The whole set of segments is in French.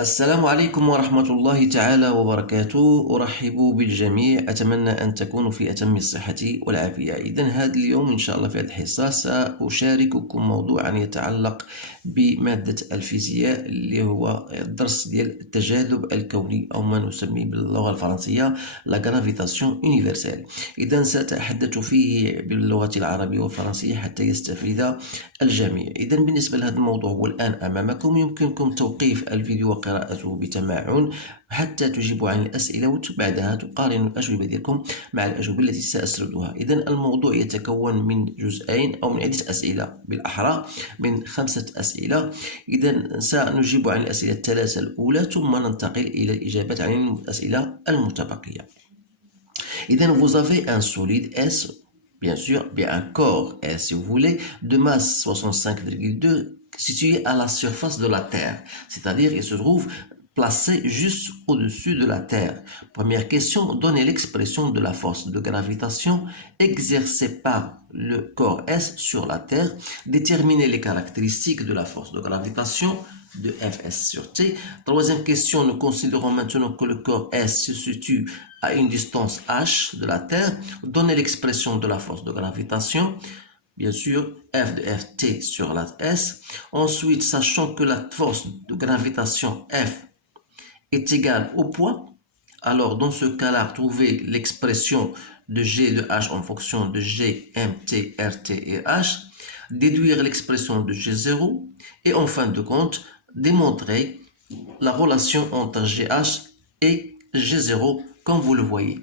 السلام عليكم ورحمة الله تعالى وبركاته. أرحب بالجميع، أتمنى أن تكونوا في أتم الصحة والعافية. إذن هذا اليوم إن شاء الله في هذه الحصة سأشارككم موضوعا يتعلق بمادة الفيزياء اللي هو الدرس ديال التجاذب الكوني أو ما نسميه باللغة الفرنسية la gravitation universelle. إذن سأتحدث فيه باللغة العربية والفرنسية حتى يستفيد الجميع. إذن بالنسبة لهذا الموضوع هو الآن أمامكم، يمكنكم توقيف الفيديو وقراءته بتمعن حتى تجيبوا عن الأسئلة وبعدها تقارنوا الأجوبة ديالكم مع الأجوبة التي سأسردها. إذن الموضوع يتكون من جزئين أو من عدة أسئلة، بالأحرى من 5 أسئلة. إذن سنجيب عن الأسئلة الثلاثة الأولى ثم ننتقل إلى الإجابات عن الأسئلة المتبقية. إذن vous avez un solide S, bien sûr, bien un corps S si vous voulez, de masse 65,2 situé à la surface de la Terre, c'est-à-dire il se trouve placé juste au-dessus de la Terre. Première question, donnez l'expression de la force de gravitation exercée par le corps S sur la Terre. Déterminez les caractéristiques de la force de gravitation de Fs sur T. Troisième question, nous considérons maintenant que le corps S se situe à une distance h de la Terre. Donnez l'expression de la force de gravitation. Bien sûr, F de Ft sur la S. Ensuite, sachant que la force de gravitation F est égale au poids, alors dans ce cas-là, trouvez l'expression de G de H en fonction de G, Mt, Rt et H. Déduire l'expression de G0. Et en fin de compte, démontrer la relation entre GH et G0 comme vous le voyez.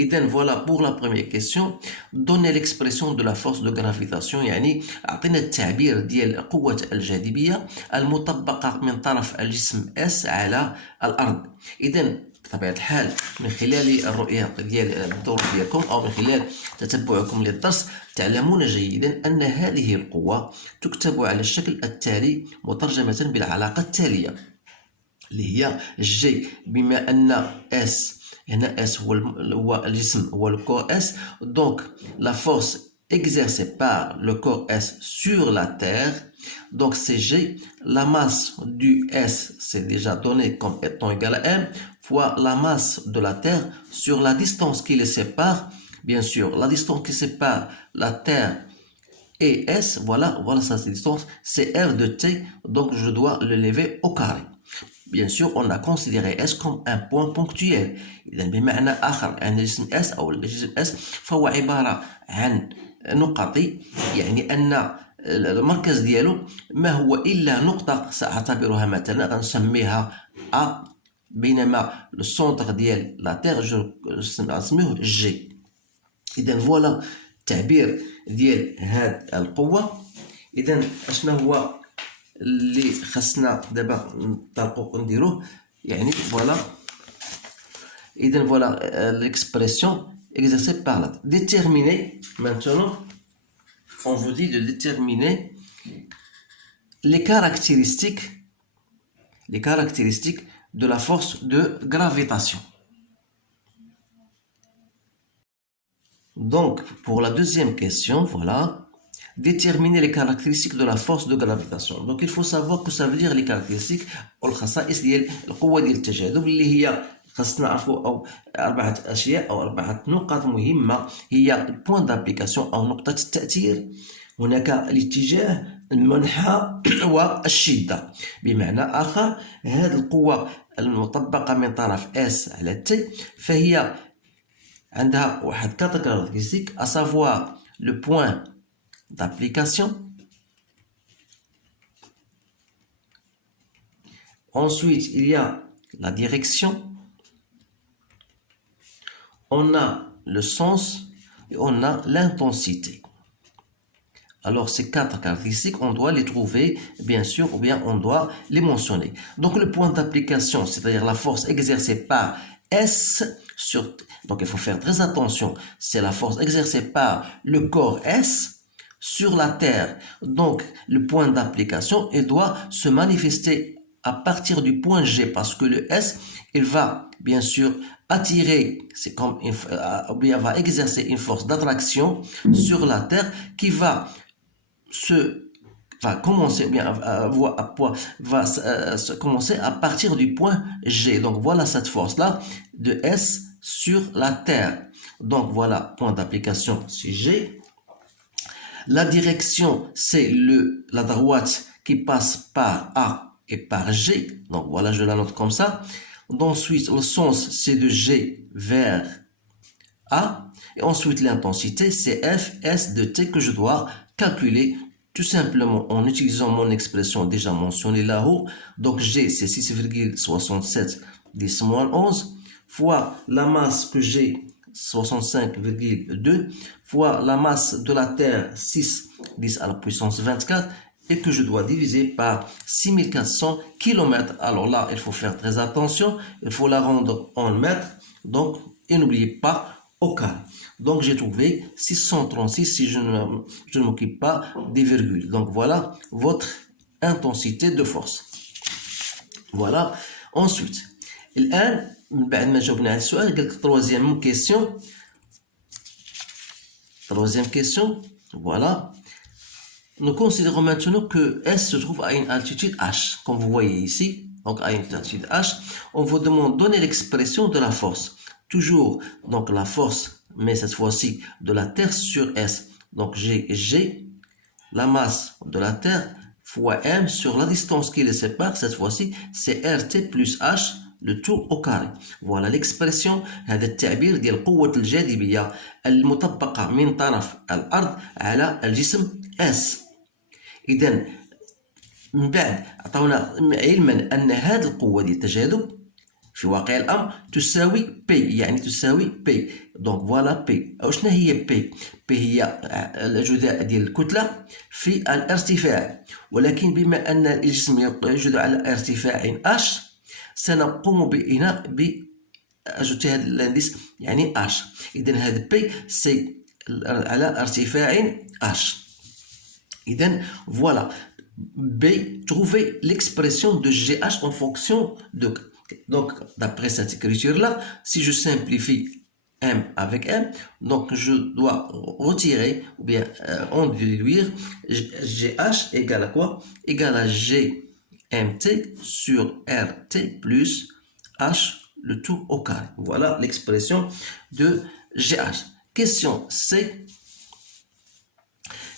Et donc voilà pour la première question. Donnez l'expression de la force de gravitation، يعني أعطينا التعبير ديال قوة الجاذبية المطبقة من طرف الجسم S على الأرض. إذن بطبيعة الحال من خلال الرؤية ديال الدروس ديالكم أو من خلال تتبعكم للدرس تعلمون جيدا أن هذه القوة تكتب على الشكل التالي مترجمة بالعلاقة التالية اللي هي G، بما أن S هنا S هو الجسم هو le corps S, donc la force exercée par le corps S sur la Terre, donc c'est G, la masse du S c'est déjà donné comme étant égal à M, fois la masse de la Terre sur la distance qui les sépare. Bien sûr, la distance qui sépare la Terre et S, voilà ça c'est distance, c'est R de T, donc je dois le lever au carré. Bien sûr, on a considéré S comme un point ponctuel. إذا بمعنى آخر أن الجسم S أو الجسم S فهو عبارة عن نقط، يعني أن المركز ديالو ما هو إلا نقطة سأعتبرها مثلا غنسميها A، بينما السونتر ديال لا تير نسميه G. إذا فوالا التعبير ديال هاد القوة. إذا أشنا هو اللي خاصنا دابا نطلقو نديروه، يعني فوالا. إذن فوالا l'expression exercée par la. Déterminer maintenant, on vous dit de déterminer les caractéristiques de la force de gravitation. Donc pour la deuxième question, voilà, déterminer les caractéristiques de la force de gravitation. Donc il faut savoir que ça veut dire les caractéristiques والخصائص ديال القوة ديال التجاذب اللي هي خاصنا نعرفوا أو 4 أشياء أو 4 نقاط مهمة. هي البوان دابليكاسيون أو نقطة التأثير، هناك الاتجاه، المنحى والشدة. بمعنى آخر هذه القوة المطبقة من طرف S على T فهي عندها واحد 4 caractéristiques à savoir le point d'application. Ensuite, il y a la direction, on a le sens et on a l'intensité. Alors ces 4 caractéristiques, on doit les trouver bien sûr ou bien on doit les mentionner. Donc le point d'application, c'est-à-dire la force exercée par S sur... Donc il faut faire très attention, c'est la force exercée par le corps S sur la Terre. Donc le point d'application, il doit se manifester à partir du point G, parce que le S, il va bien sûr attirer, c'est comme ou bien va exercer une force d'attraction sur la Terre qui va se va commencer, ou bien va commencer à partir du point G. Donc voilà cette force-là de S sur la Terre. Donc voilà, point d'application, c'est G. La direction, c'est la droite qui passe par A et par G. Donc voilà, je la note comme ça. Ensuite, le sens, c'est de G vers A. Et ensuite, l'intensité, c'est F, S de T que je dois calculer tout simplement en utilisant mon expression déjà mentionnée là-haut. Donc G, c'est 6,67 10 moins 11 fois la masse que j'ai 65,2 fois la masse de la Terre 6 10 à la puissance 24 et que je dois diviser par 6400 km. Alors là, il faut faire très attention, il faut la rendre en mètres, donc, et n'oubliez pas au carré. Donc j'ai trouvé 636 si je ne m'occupe pas des virgules. Donc voilà votre intensité de force. Voilà. Ensuite, الآن بعد ما جاوبنا على السؤال قال لك troisième question. Voilà. Nous considérons maintenant que S se trouve à une altitude H, comme vous voyez ici. Donc à une altitude H, on vous demande de donner l'expression de la force. Toujours donc la force, mais cette fois-ci de la Terre sur S. Donc j'ai G, la masse de la Terre, fois M sur la distance qui les sépare. Cette fois-ci, c'est RT plus H, le tout au carré. Voilà l'expression. هذا التعبير ديال قوة الجاذبية المطبقة من طرف الأرض على الجسم S. إذا من بعد عطاونا علما أن هذه القوة ديال التجاذب في واقع الأمر تساوي P، يعني تساوي P. دونك فوالا P. أو شنو هي P؟ P هي الجزاء ديال الكتلة في الارتفاع، ولكن بما أن الجسم يوجد على ارتفاع H سنقوم بأجوتي هذا الانديس يعني H. إذا هذا P سي على ارتفاع H. إذا فوالا B, trouvez l'expression de GH en fonction de... Donc, d'après cette écriture-là, si je simplifie M avec M, donc je dois retirer, ou bien en déduire, GH égale à quoi? Égale à GMT sur RT plus H, le tout au carré. Voilà l'expression de GH. Question C.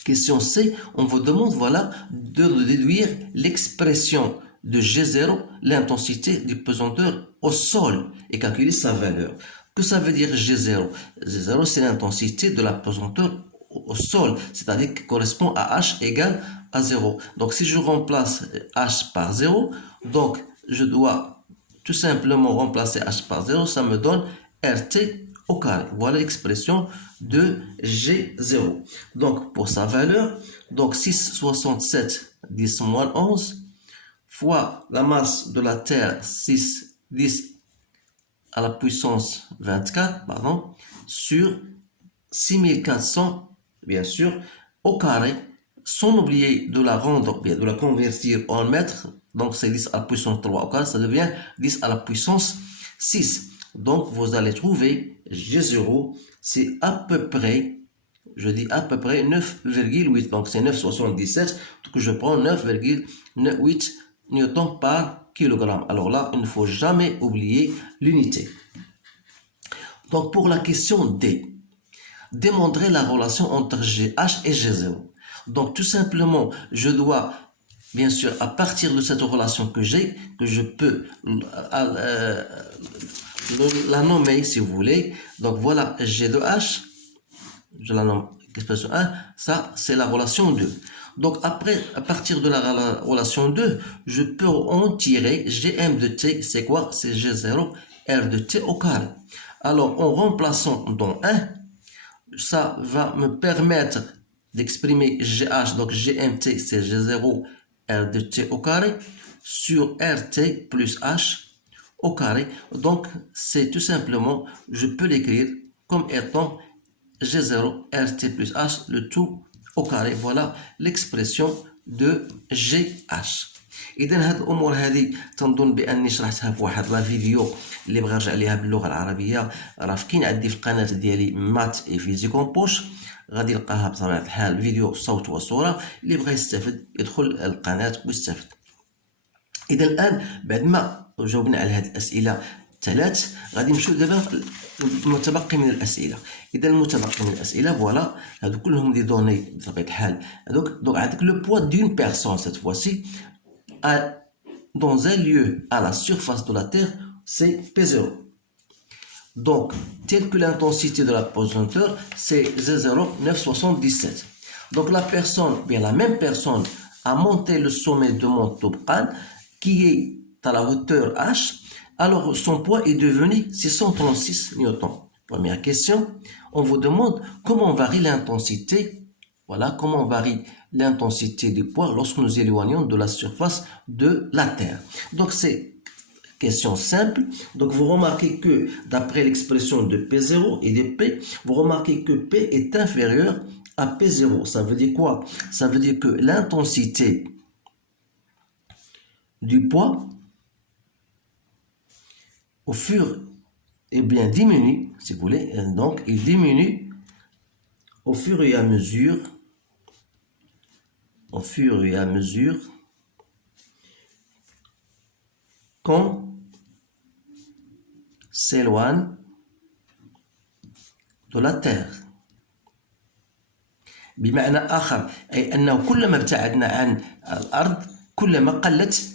Question C, on vous demande voilà, de déduire l'expression de G0, l'intensité du pesanteur au sol, et calculer sa valeur. Que ça veut dire G0? G0, c'est l'intensité de la pesanteur au sol, c'est-à-dire qui correspond à H égale à 0. Donc si je remplace H par 0, donc je dois tout simplement remplacer H par 0, ça me donne RT au carré. Voilà l'expression de G0. Donc pour sa valeur, donc 6,67 10 moins 11 fois la masse de la Terre 6 10 à la puissance 24 pardon, sur 6400 bien sûr au carré, sans oublier de la rendre, bien de la convertir en mètres. Donc c'est 10 à la puissance 3 au carré, ça devient 10 à la puissance 6. Donc vous allez trouver G0, c'est à peu près, je dis à peu près 9,8. Donc c'est 9,77. Donc je prends 9,8 newtons par kilogramme. Alors là, il ne faut jamais oublier l'unité. Donc pour la question D, démontrer la relation entre GH et G0. Donc tout simplement, je dois, bien sûr, à partir de cette relation que j'ai, que je peux la nommer si vous voulez. Donc voilà G de H, je la nomme expression 1, ça c'est la relation 2. Donc après, à partir de la relation 2, je peux en tirer Gm de T, c'est quoi? C'est G0 R de T au carré. Alors en remplaçant dans 1, ça va me permettre d'exprimer GH, donc GMT c'est G0 R de T au carré sur RT plus H au carré. Donc c'est tout simplement, je peux l'écrire comme étant G0 RT plus H, le tout au carré. Voilà l'expression de GH. اذا هاد الامور هذه تنظن باني شرحتها في واحد لا فيديو اللي بغى يرجع ليها باللغه العربيه، راه كاين عندي في القناه ديالي مات اي فيزيك اون بوش. غادي يلقاها بطبيعة الحال فيديو صوت وصورة. اللي بغى يستافد يدخل القناة ويستافد. إذا الآن بعد ما جاوبنا على هذه الأسئلة ثلاث، غادي نمشيو دابا المتبقي من الأسئلة. إذا المتبقي من الأسئلة فوالا هادو كلهم دي دوني بطبيعة الحال. دونك عندك لو بوا دون بيرسون cette fois-ci dans un lieu à la surface de la Terre, c'est P0. Donc, tel que l'intensité de la pesanteur, c'est 0,977. Donc, la personne, bien la même personne, a monté le sommet de Mont Toubkal, qui est à la hauteur H. Alors, son poids est devenu 636 newtons. Première question, on vous demande comment varie l'intensité. Voilà, comment varie l'intensité du poids lorsque nous éloignons de la surface de la Terre. Donc, c'est question simple. Donc, vous remarquez que d'après l'expression de P0 et de P, vous remarquez que P est inférieur à P0. Ça veut dire quoi? Ça veut dire que l'intensité du poids au fur et bien diminue, si vous voulez. Donc, il diminue au fur et à mesure qu'on s'éloigne de la Terre. بمعنى آخر أي أنه كلما ابتعدنا عن الأرض كلما قلت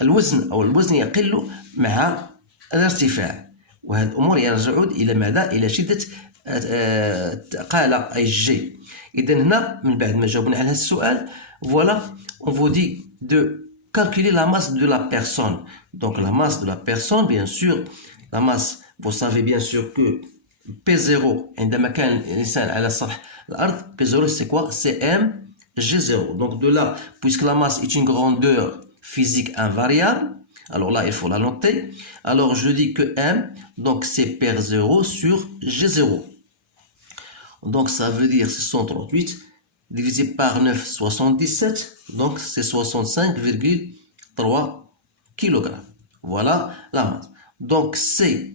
الوزن أو الوزن يقل مع الارتفاع. وهذه الأمور يرجعون إلى ماذا؟ إلى شدة قال أي جي. إذا هنا من بعد ما جاوبنا على هذا السؤال voilà, on vous dit de calculer la masse de la personne. Donc la masse de la personne, bien sûr, la masse, vous savez bien sûr que P0 عندما كان الإنسان على سطح الأرض P0 c'est quoi? C'est mg0. Donc de là, puisque la masse est une grandeur physique invariable, alors là il faut la noter. Alors je dis que m, donc c'est PR0 sur G0. Donc ça veut dire 638 divisé par 9, 77. Donc c'est 65,3 kg. Voilà la masse. Donc c'est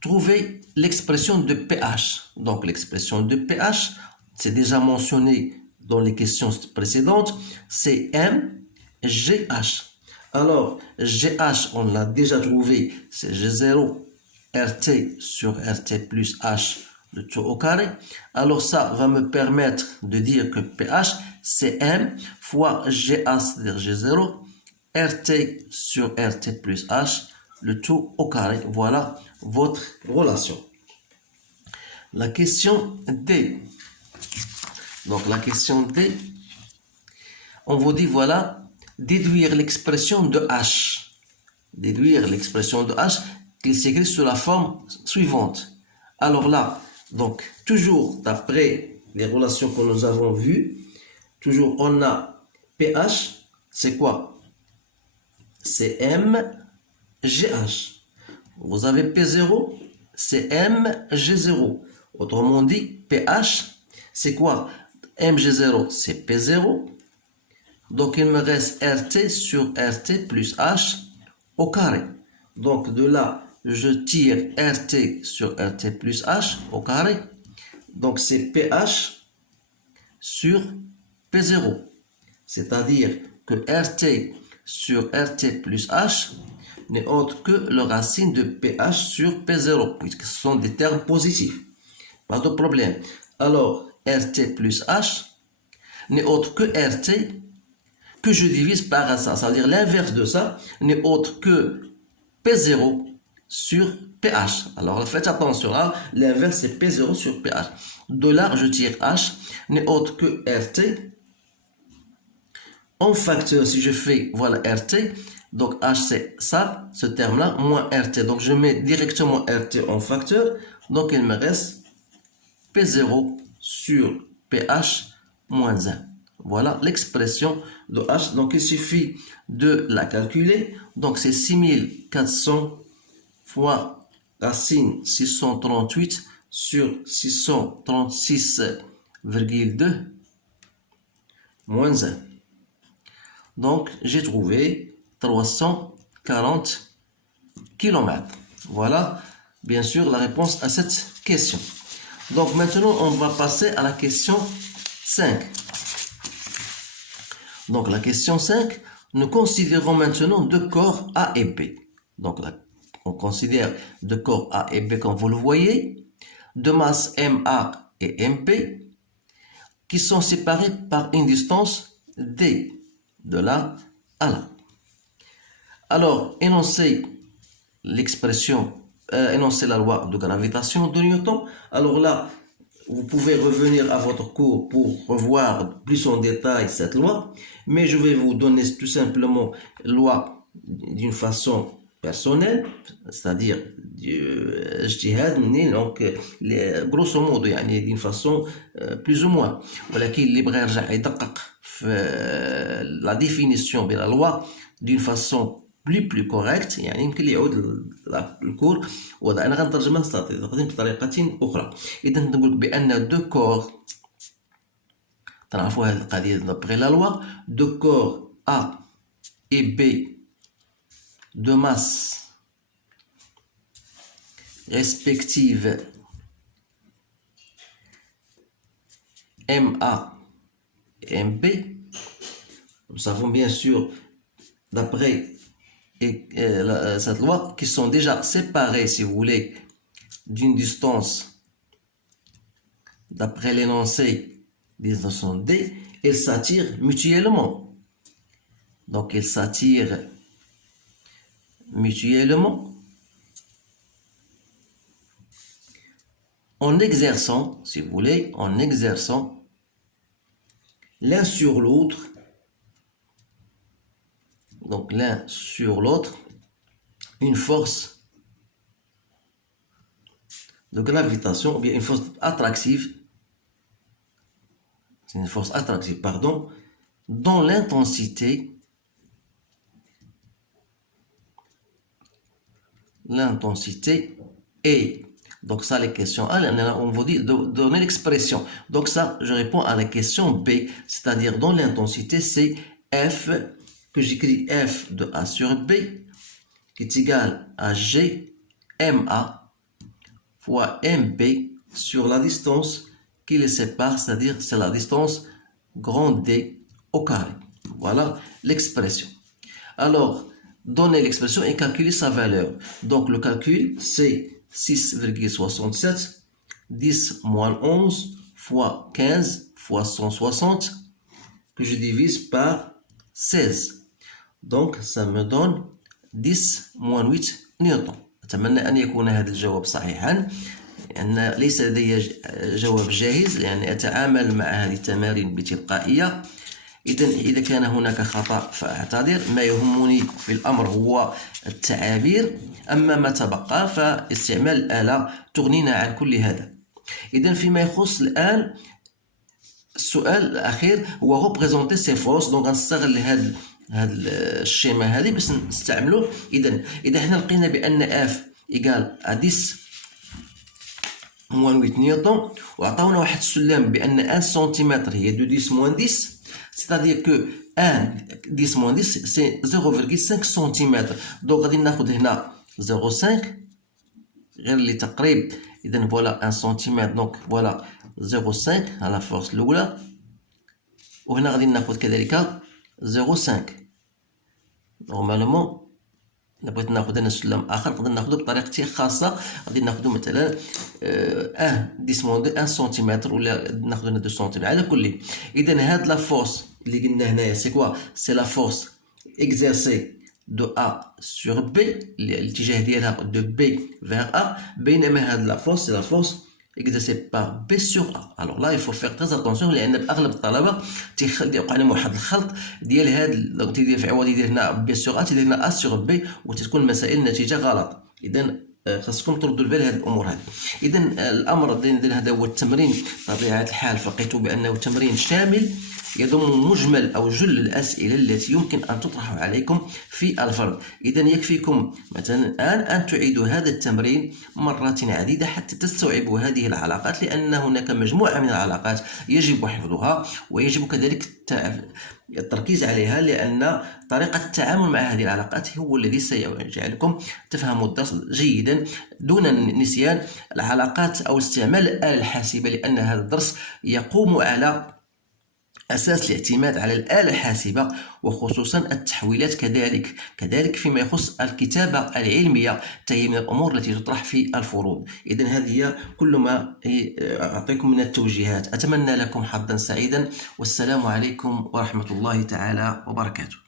trouver l'expression de pH. Donc l'expression de pH, c'est déjà mentionné dans les questions précédentes, c'est mGH. Alors GH, on l'a déjà trouvé, c'est G0 RT sur RT plus H, le tout au carré. Alors ça va me permettre de dire que pH, c'est M fois GH, c'est-à-dire G0, RT sur RT plus H, le tout au carré. Voilà votre relation. La question D. Donc la question D, on vous dit voilà, déduire l'expression de H. Déduire l'expression de H qui s'écrit sous la forme suivante. Alors là, donc toujours d'après les relations que nous avons vues, toujours on a pH, c'est quoi? C'est mGH. Vous avez P0, c'est mG0. Autrement dit, pH, c'est quoi? mG0, c'est P0. Donc, il me reste RT sur RT plus H au carré. Donc, de là, je tire RT sur RT plus H au carré. Donc, c'est pH sur P0. C'est-à-dire que RT sur RT plus H n'est autre que la racine de pH sur P0, puisque ce sont des termes positifs. Pas de problème. Alors, RT plus H n'est autre que RT que je divise par ça. C'est-à-dire l'inverse de ça n'est autre que P0 sur pH. Alors, faites attention, hein, l'inverse c'est P0 sur pH. De là, je tire H n'est autre que RT. En facteur, si je fais, voilà, RT, donc H c'est ça, ce terme-là, moins RT. Donc je mets directement RT en facteur, donc il me reste P0 sur pH moins 1. Voilà l'expression de H. Donc il suffit de la calculer. Donc c'est 6400 fois racine 638 sur 636,2 moins 1. Donc, j'ai trouvé 340 km. Voilà, bien sûr, la réponse à cette question. Donc maintenant, on va passer à la question 5. Donc la question 5, nous considérons maintenant deux corps A et B. Donc là, on considère deux corps A et B comme vous le voyez, de masse MA et MB, qui sont séparés par une distance D, de là à là. Alors, énoncez l'expression, énoncez la loi de gravitation de Newton. Alors là, vous pouvez revenir à votre cours pour revoir plus en détail cette loi, mais je vais vous donner tout simplement loi d'une façon personnelle, c'est-à-dire اجتهاد مني donc grosso modo يعني d'une façon plus ou moins. ولكن اللي بغى يرجع يدقق في la définition de la loi d'une façon plus correct يعني يمكن لي يعود الكور وانا غنترجمها بطريقه اخرى. اذا نقول بان دو كور تعرفوا هذه القضيه دابغي لا لوا دو كور A et B de masse respective MA et MB, nous savons bien sûr d'après cette loi qui sont déjà séparés, si vous voulez, d'une distance d'après l'énoncé des notions D, ils s'attirent mutuellement. Donc ils s'attirent mutuellement en exerçant, si vous voulez, en exerçant l'un sur l'autre, donc l'un sur l'autre, une force de gravitation, ou bien une force attractive, c'est une force attractive, pardon, dont l'intensité est. Donc ça, les questions A, on vous dit de donner l'expression. Donc ça, je réponds à la question B, c'est-à-dire dont l'intensité, c'est F, que j'écris F de A sur B, qui est égal à G, MA, fois MB, sur la distance qui les sépare, c'est-à-dire c'est la distance grand D au carré. Voilà l'expression. Alors, donner l'expression et calculer sa valeur. Donc le calcul, c'est 6,67, 10 moins 11 fois 15 fois 160 que je divise par 16. Donc ça me donne 10 moins 8 نيوتن. أتمنى أن يكون هذا الجواب صحيحا، لأن ليس لدي جواب جاهز لأني أتعامل مع هذه التمارين بتلقائية. إذا كان هناك خطأ فأعتذر، ما يهمني في الأمر هو التعابير، أما ما تبقى فاستعمال الآلة تغنينا عن كل هذا. إذا فيما يخص الآن السؤال الأخير هو représenter ces forces، دونك غنستغل هذا الشيما هذه باش نستعملوه. إذا حنا لقينا بأن F إيكال 10 موان 8 نيوتن، وعطاونا واحد السلم بأن 1 سنتيمتر هي دو 10 موان 10، c'est-à-dire que 10 moins 10 c'est 0,5 cm. donc غادي ناخذ هنا 0,5 غير اللي تقريب. اذا فوالا 1 سنتيمتر، دونك فوالا 0,5 على فورس الاولى، وهنا غادي ناخذ كذلك 0,5. نورمالمون الا بغيت ناخذ انا سلم اخر نقدر ناخذه بطريقتي الخاصه، غادي ناخذه مثلا 1 سنتيمتر ولا ناخذ هنا 2 سنتيمتر على كل. اذا هاد لا فورس اللي قلنا هنايا سي كوا؟ سي لا فورس اكزيرسي دو A sur B، الاتجاه ديالها دو B vers A، بينما هاد لا فورس سي لا فورس اكزيرسي بار B sur A. alors là il faut faire très attention، لان اغلب الطلبه تيوقع لهم واحد الخلط ديال هاد، دونك تيدير في عوض يدير هنا B sur A تيدير هنا A sur B، وتتكون المسائل النتيجه غلط. اذا خاصكم تردوا البال هذه الامور هذه. اذا الامر هذا هو التمرين بطبيعه الحال، فلقيت بانه تمرين شامل يضم مجمل أو جل الأسئلة التي يمكن أن تطرح عليكم في الفرض. إذا يكفيكم مثلا الآن أن تعيدوا هذا التمرين مرات عديدة حتى تستوعبوا هذه العلاقات، لأن هناك مجموعة من العلاقات يجب حفظها ويجب كذلك التركيز عليها، لأن طريقة التعامل مع هذه العلاقات هو الذي سيجعلكم تفهموا الدرس جيدا دون نسيان العلاقات أو استعمال الآلة الحاسبة، لأن هذا الدرس يقوم على أساس الاعتماد على الآلة الحاسبة، وخصوصا التحويلات كذلك فيما يخص الكتابة العلمية هي من الأمور التي تطرح في الفروض. إذن هذه كل ما أعطيكم من التوجيهات. أتمنى لكم حظا سعيدا، والسلام عليكم ورحمة الله تعالى وبركاته.